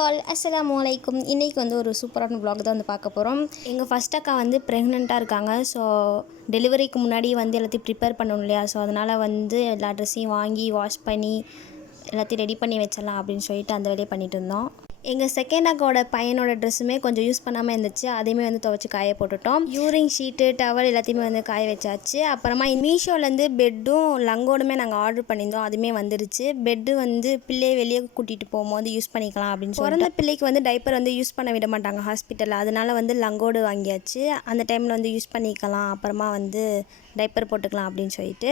All அஸ்ஸலாமு அலைக்கும். இன்றைக்கி வந்து ஒரு சூப்பரான vlog தான் வந்து பார்க்க போகிறோம். எங்கள் ஃபஸ்ட் அக்கா வந்து ப்ரெக்னெண்ட்டாக இருக்காங்க. ஸோ டெலிவரிக்கு முன்னாடி வந்து எல்லாத்தையும் ப்ரிப்பேர் பண்ணணும் இல்லையா, ஸோ அதனால் வந்து எல்லா ட்ரெஸ்ஸையும் வாங்கி வாஷ் பண்ணி எல்லாத்தையும் ரெடி பண்ணி வச்சிடலாம் அப்படின்னு சொல்லிட்டு அந்த வேலையை பண்ணிகிட்டு இருந்தோம். எங்கள் செகண்ட் அக்காவோட பையனோட ட்ரெஸ்ஸுமே கொஞ்சம் யூஸ் பண்ணாமல் இருந்துச்சு, அதையுமே வந்து துவைச்சி காய போட்டுட்டோம். யூரின் ஷீட்டு டவல் எல்லாத்தையுமே வந்து காய வச்சாச்சு. அப்புறமா மீஷோலேருந்து பெட்டும் லங்கோடுமே நாங்கள் ஆர்டர் பண்ணியிருந்தோம், அதுவுமே வந்துருச்சு. பெட்டு வந்து பிள்ளையை வெளியே கூட்டிகிட்டு போகும்போது யூஸ் பண்ணிக்கலாம் அப்படின்னு சொல்லிட்டு, பிறந்த பிள்ளைக்கு வந்து டைப்பர் வந்து யூஸ் பண்ண விட மாட்டாங்க ஹாஸ்பிட்டலில், அதனால வந்து லங்கோடு வாங்கியாச்சு. அந்த டைமில் வந்து யூஸ் பண்ணிக்கலாம், அப்புறமா வந்து டைப்பர் போட்டுக்கலாம் அப்படின்னு சொல்லிட்டு.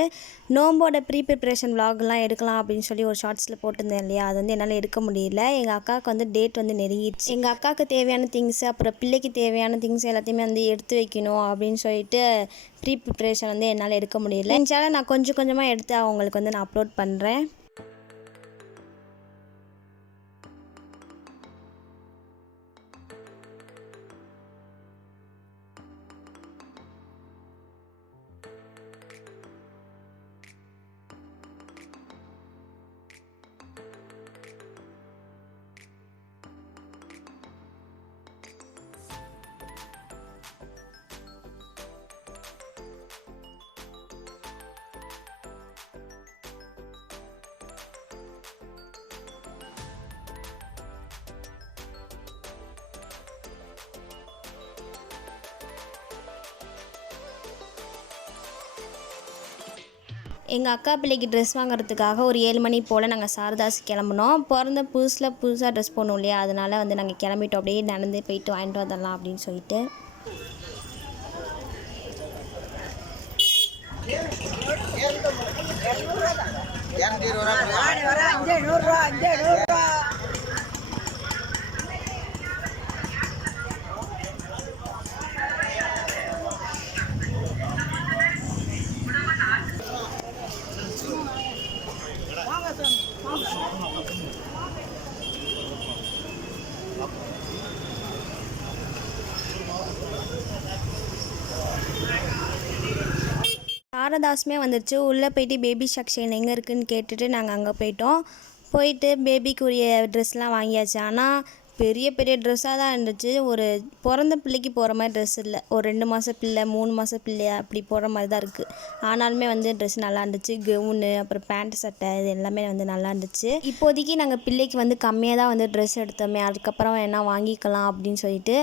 நோம்போட ப்ரிப்ரேஷன் vlogலாம் எடுக்கலாம் அப்படின்னு சொல்லி ஒரு ஷார்ட்ஸில் போட்டிருந்தேன் இல்லையா, அது வந்து என்னால் எடுக்க முடியல. எங்கள் அக்காவுக்கு வந்து டேட் வந்து நெருங்கிடுச்சு. எங்கள் அக்காவுக்கு தேவையான திங்ஸ் அப்புறம் பிள்ளைக்கு தேவையான திங்ஸ் எல்லாத்தையுமே வந்து எடுத்து வைக்கணும் அப்படின்னு சொல்லிட்டு ப்ரிப்ரேஷன் வந்து என்னால் எடுக்க முடியல. இன்ஷால்லா நான் கொஞ்சம் கொஞ்சமாக எடுத்து அவங்களுக்கு வந்து நான் அப்லோட் பண்ணுறேன். எங்கள் அக்கா பிள்ளைக்கு ட்ரெஸ் வாங்குறதுக்காக ஒரு 7 மணி போல் நாங்கள் சாரதாஸ் கிளம்புனோம். பிறந்த புதுசாக ட்ரெஸ் போடணும் இல்லையா, அதனால் வந்து நாங்கள் கிளம்பிட்டோம். அப்படியே நடந்து போயிட்டு வாங்கிட்டு வந்துடலாம் அப்படின்னு சொல்லிட்டு. சாரதாஸுமே வந்துருச்சு. உள்ளே போயிட்டு பேபி செக்ஷன் எங்கே இருக்குதுன்னு கேட்டுட்டு நாங்கள் அங்கே போயிட்டு பேபிக்குரிய ட்ரெஸ்லாம் வாங்கியாச்சு. ஆனால் பெரிய பெரிய ட்ரெஸ்ஸாக தான் இருந்துச்சு. ஒரு பிறந்த பிள்ளைக்கு போகிற மாதிரி ட்ரெஸ் இல்லை, ஒரு 2 மாத பிள்ளை 3 மாத பிள்ளை அப்படி போகிற மாதிரி தான் இருக்குது. ஆனாலுமே வந்து ட்ரெஸ் நல்லா இருந்துச்சு. கவுனு அப்புறம் பேண்ட் சட்டை இது எல்லாமே வந்து நல்லா இருந்துச்சு. இப்போதைக்கு நாங்கள் பிள்ளைக்கு வந்து கம்மியாக தான் வந்து ட்ரெஸ் எடுத்தோமே, அதுக்கப்புறம் என்ன வாங்கிக்கலாம் அப்படின்னு சொல்லிட்டு.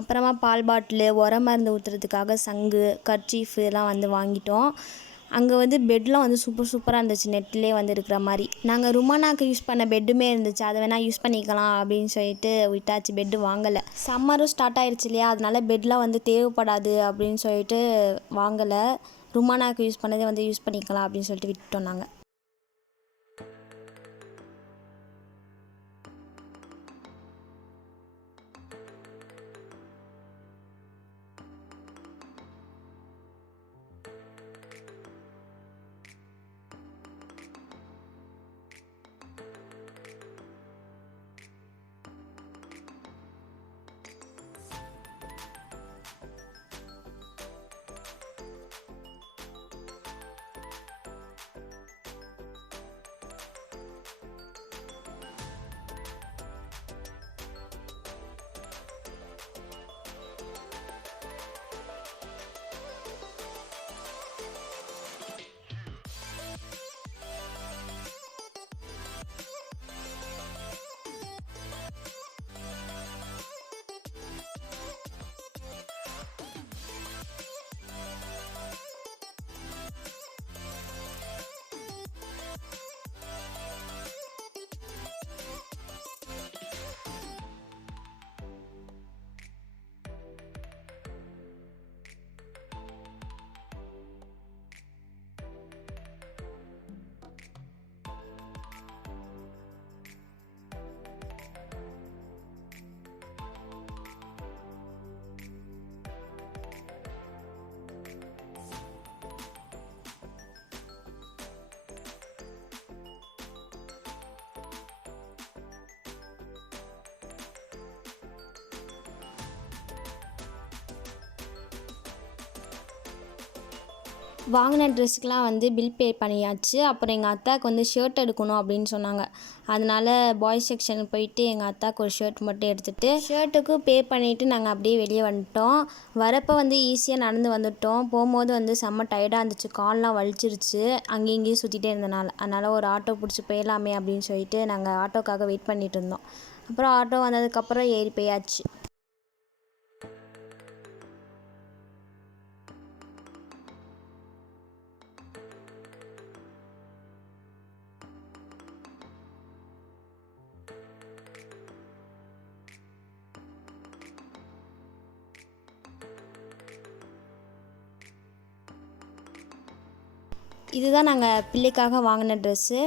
அப்புறமா பால் பாட்டிலு, உரம் மருந்து ஊற்றுறதுக்காக சங்கு, கர்ச்சீஃபு எல்லாம் வந்து வாங்கிட்டோம். அங்கே வந்து பெட்லாம் வந்து சூப்பராக இருந்துச்சு, நெட்லேயே வந்து இருக்கிற மாதிரி. நாங்கள் ருமானாக்கு யூஸ் பண்ண பெட்டுமே இருந்துச்சு, அதை வேணால் யூஸ் பண்ணிக்கலாம் அப்படின்னு சொல்லிட்டு விட்டாச்சு. பெட்டு வாங்கலை. சம்மரும் ஸ்டார்ட் ஆகிடுச்சு இல்லையா, அதனால பெட்லாம் வந்து தேவைப்படாது அப்படின்னு சொல்லிட்டு வாங்கலை. ருமானாக்கு யூஸ் பண்ணதே வந்து யூஸ் பண்ணிக்கலாம் அப்படின்னு சொல்லிட்டு விட்டுட்டோம் நாங்கள். வாங்கின ட்ரெஸ்ஸுக்கெலாம் வந்து பில் பே பண்ணியாச்சு. அப்புறம் எங்கள் அத்தாவுக்கு வந்து ஷர்ட் எடுக்கணும் அப்படின்னு சொன்னாங்க. அதனால் பாய்ஸ் செக்ஷனுக்கு போயிட்டு எங்கள் அத்தாவுக்கு ஒரு ஷர்ட் மட்டும் எடுத்துகிட்டு ஷர்ட்டுக்கு பே பண்ணிவிட்டு நாங்கள் அப்படியே வெளியே வந்துட்டோம். வரப்போ வந்து ஈஸியாக நடந்து வந்துவிட்டோம். போகும்போது வந்து செம்ம டயர்டாக இருந்துச்சு, கால்லாம் வலிச்சிருச்சு அங்கேயும் இங்கேயும் சுற்றிட்டே இருந்தனால. அதனால் ஒரு ஆட்டோ பிடிச்சி போயிடலாமே அப்படின்னு சொல்லிட்டு நாங்கள் ஆட்டோக்காக வெயிட் பண்ணிகிட்டு இருந்தோம். அப்புறம் ஆட்டோ வந்ததுக்கப்புறம் ஏறி போயாச்சு. இதுதான் நாங்கள் பிள்ளைக்காக வாங்கின ட்ரெஸ்ஸு.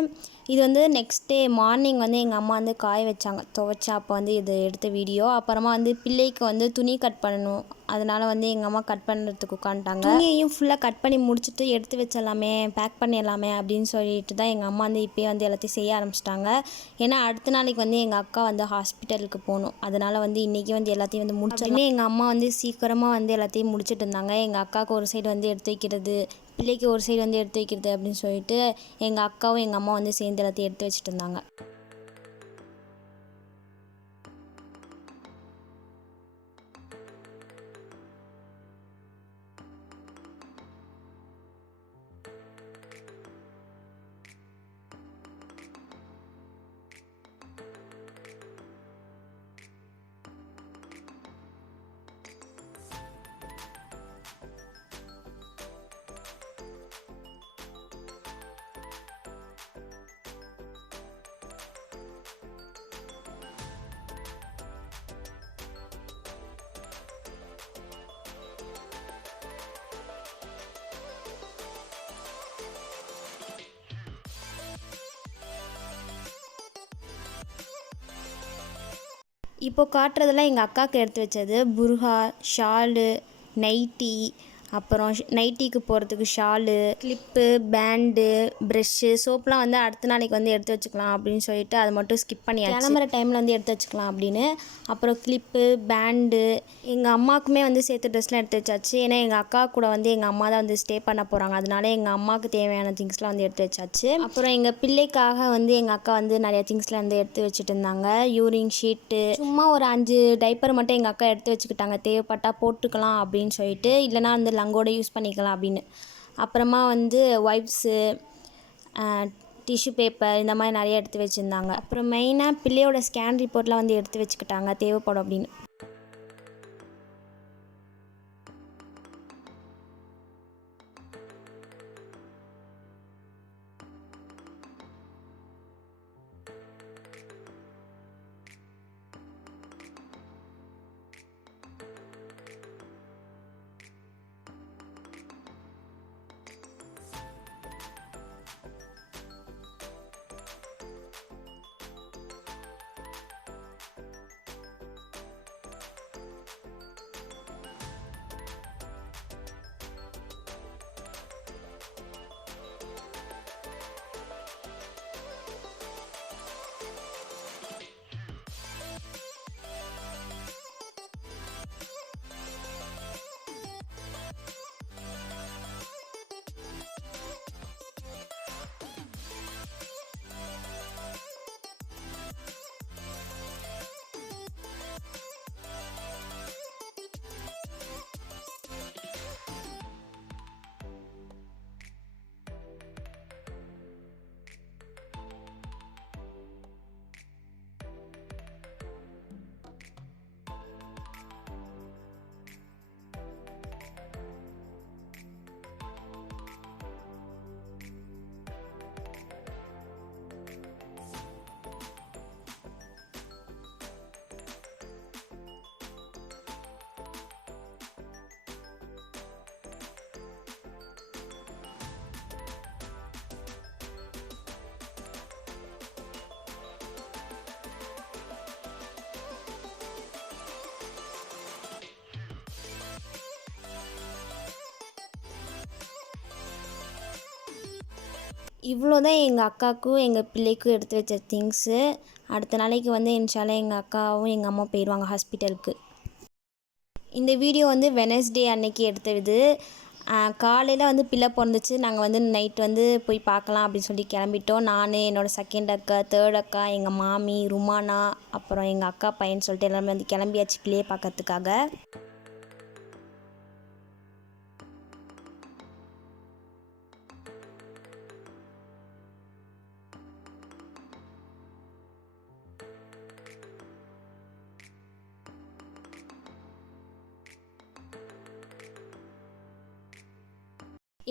இது வந்து நெக்ஸ்ட் டே மார்னிங் வந்து எங்கள் அம்மா வந்து காய வச்சாங்க, துவைச்சா அப்போ வந்து இது எடுத்த வீடியோ. அப்புறமா வந்து பிள்ளைக்கு வந்து துணி கட் பண்ணணும், அதனால் வந்து எங்கள் அம்மா கட் பண்ணுறதுக்கு உட்காந்துட்டாங்க. துணியையும் ஃபுல்லாக கட் பண்ணி முடிச்சுட்டு எடுத்து வச்சிடலாமே, பேக் பண்ணிடலாமே அப்படின்னு சொல்லிட்டு தான் எங்கள் அம்மா வந்து இப்போயே வந்து எல்லாத்தையும் செய்ய ஆரம்பிச்சிட்டாங்க. ஏன்னா அடுத்த நாளைக்கு வந்து எங்கள் அக்கா வந்து ஹாஸ்பிட்டலுக்கு போகணும், அதனால் வந்து இன்றைக்கி வந்து எல்லாத்தையும் வந்து முடிச்சிடலாம். எங்கள் அம்மா வந்து சீக்கிரமாக வந்து எல்லாத்தையும் முடிச்சுட்டு இருந்தாங்க. எங்கள் அக்காவுக்கு ஒரு சைடு வந்து எடுத்து வைக்கிறது, பிள்ளைக்கு ஒரு சைடு வந்து எடுத்து வைக்கிறது அப்படின்னு சொல்லிட்டு எங்கள் அக்காவும் எங்கள் அம்மா வந்து சேர்ந்து எல்லாத்தையும் எடுத்து வச்சுட்டு இருந்தாங்க. இப்போது காட்டுறதெல்லாம் எங்கள் அக்காவுக்கு எடுத்து வச்சது. புர்ஹா, ஷாலு, நைட்டி, அப்புறம் நைட்டிக்கு போகிறதுக்கு ஷாலு, கிளிப்பு, பேண்டு, ப்ரெஷ்ஷு, சோப்லாம் வந்து அடுத்த நாளைக்கு வந்து எடுத்து வச்சுக்கலாம் அப்படின்னு சொல்லிட்டு அதை மட்டும் ஸ்கிப் பண்ணியாச்சு. கிளம்புற டைமில் வந்து எடுத்து வச்சுக்கலாம் அப்படின்னு. அப்புறம் கிளிப்பு, பேண்டு, எங்கள் அம்மாவுக்குமே வந்து சேர்த்து ட்ரெஸ்லாம் எடுத்து வச்சாச்சு. ஏன்னா எங்கள் அக்கா கூட வந்து எங்கள் அம்மா தான் வந்து ஸ்டே பண்ண போகிறாங்க, அதனால எங்கள் அம்மாவுக்கு தேவையான திங்ஸ்லாம் வந்து எடுத்து வச்சாச்சு. அப்புறம் எங்கள் பிள்ளைக்காக வந்து எங்கள் அக்கா வந்து நிறைய திங்ஸ்லாம் வந்து எடுத்து வச்சுட்டு இருந்தாங்க. யூரின் ஷீட்டு, சும்மா ஒரு 5 டைப்பர் மட்டும் எங்கள் அக்கா எடுத்து வச்சுக்கிட்டாங்க, தேவைப்பட்டால் போட்டுக்கலாம் அப்படின்னு சொல்லிட்டு, இல்லைனா வந்து லங்கோட யூஸ் பண்ணிக்கலாம் அப்படின்னு. அப்புறமா வந்து வைப்ஸு, டிஷ்யூ பேப்பர், இந்த மாதிரி நிறைய எடுத்து வச்சுருந்தாங்க. அப்புறம் மெயினாக பிள்ளையோட ஸ்கேன் ரிப்போர்ட்லாம் வந்து எடுத்து வச்சுக்கிட்டாங்க, தேவைப்படும் அப்படின்னு. இவ்வளோ தான் எங்கள் அக்காவுக்கும் எங்கள் பிள்ளைக்கும் எடுத்து வச்ச திங்ஸு. அடுத்த நாளைக்கு வந்து இன்ஷால்லா எங்கள் அக்காவும் எங்கள் அம்மா போயிடுவாங்க ஹாஸ்பிட்டலுக்கு. இந்த வீடியோ வந்து வெனஸ்டே அன்னைக்கு எடுத்தது. காலையில் வந்து பிள்ளை பிறந்துச்சு. நாங்கள் வந்து நைட் வந்து போய் பார்க்கலாம் அப்படின்னு சொல்லி கிளம்பிட்டோம். நான், என்னோடய செகண்ட் அக்கா, தேர்ட் அக்கா, எங்கள் மாமி ருமானா, அப்புறம் எங்கள் அக்கா பையன் சொல்லிட்டு எல்லாமே வந்து கிளம்பியாச்சு பிள்ளையை பார்க்கறதுக்காக.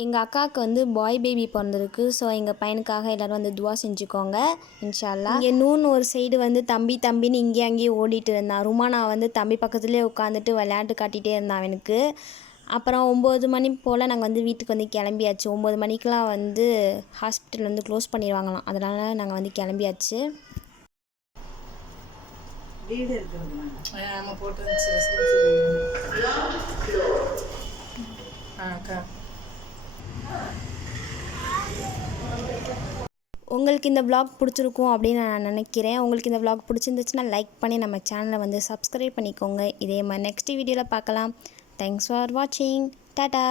எங்கள் அக்காவுக்கு வந்து பாய் பேபி பிறந்திருக்கு. ஸோ எங்கள் பையனுக்காக எல்லோரும் வந்து துவா செஞ்சுக்கோங்க இன்ஷா அல்லாஹ். இங்கே நூன் ஒரு சைடு வந்து தம்பின்னு இங்கேயும் அங்கேயும் ஓடிட்டு இருந்தான். ருமானா வந்து தம்பி பக்கத்துலேயே உட்காந்துட்டு விளையாட்டு காட்டிகிட்டே இருந்தான் அவனுக்கு. அப்புறம் 9 மணி போல் நாங்கள் வந்து வீட்டுக்கு வந்து கிளம்பியாச்சு. 9 மணிக்கெலாம் வந்து ஹாஸ்பிட்டல் வந்து க்ளோஸ் பண்ணிடுவாங்களாம். அதனால் நாங்கள் வந்து கிளம்பியாச்சு. வீடு இருக்கிறதுனால போட்டு உங்களுக்கு இந்த vlog பிடிச்சிருக்கும் அப்படின்னு நான் நினைக்கிறேன். உங்களுக்கு இந்த vlog பிடிச்சிருந்துச்சுன்னா லைக் பண்ணி நம்ம சேனலை வந்து சப்ஸ்கிரைப் பண்ணிக்கோங்க. இதே மாதிரி நெக்ஸ்ட் வீடியோவில் பார்க்கலாம். தேங்க்ஸ் ஃபார் வாட்சிங். டாடா.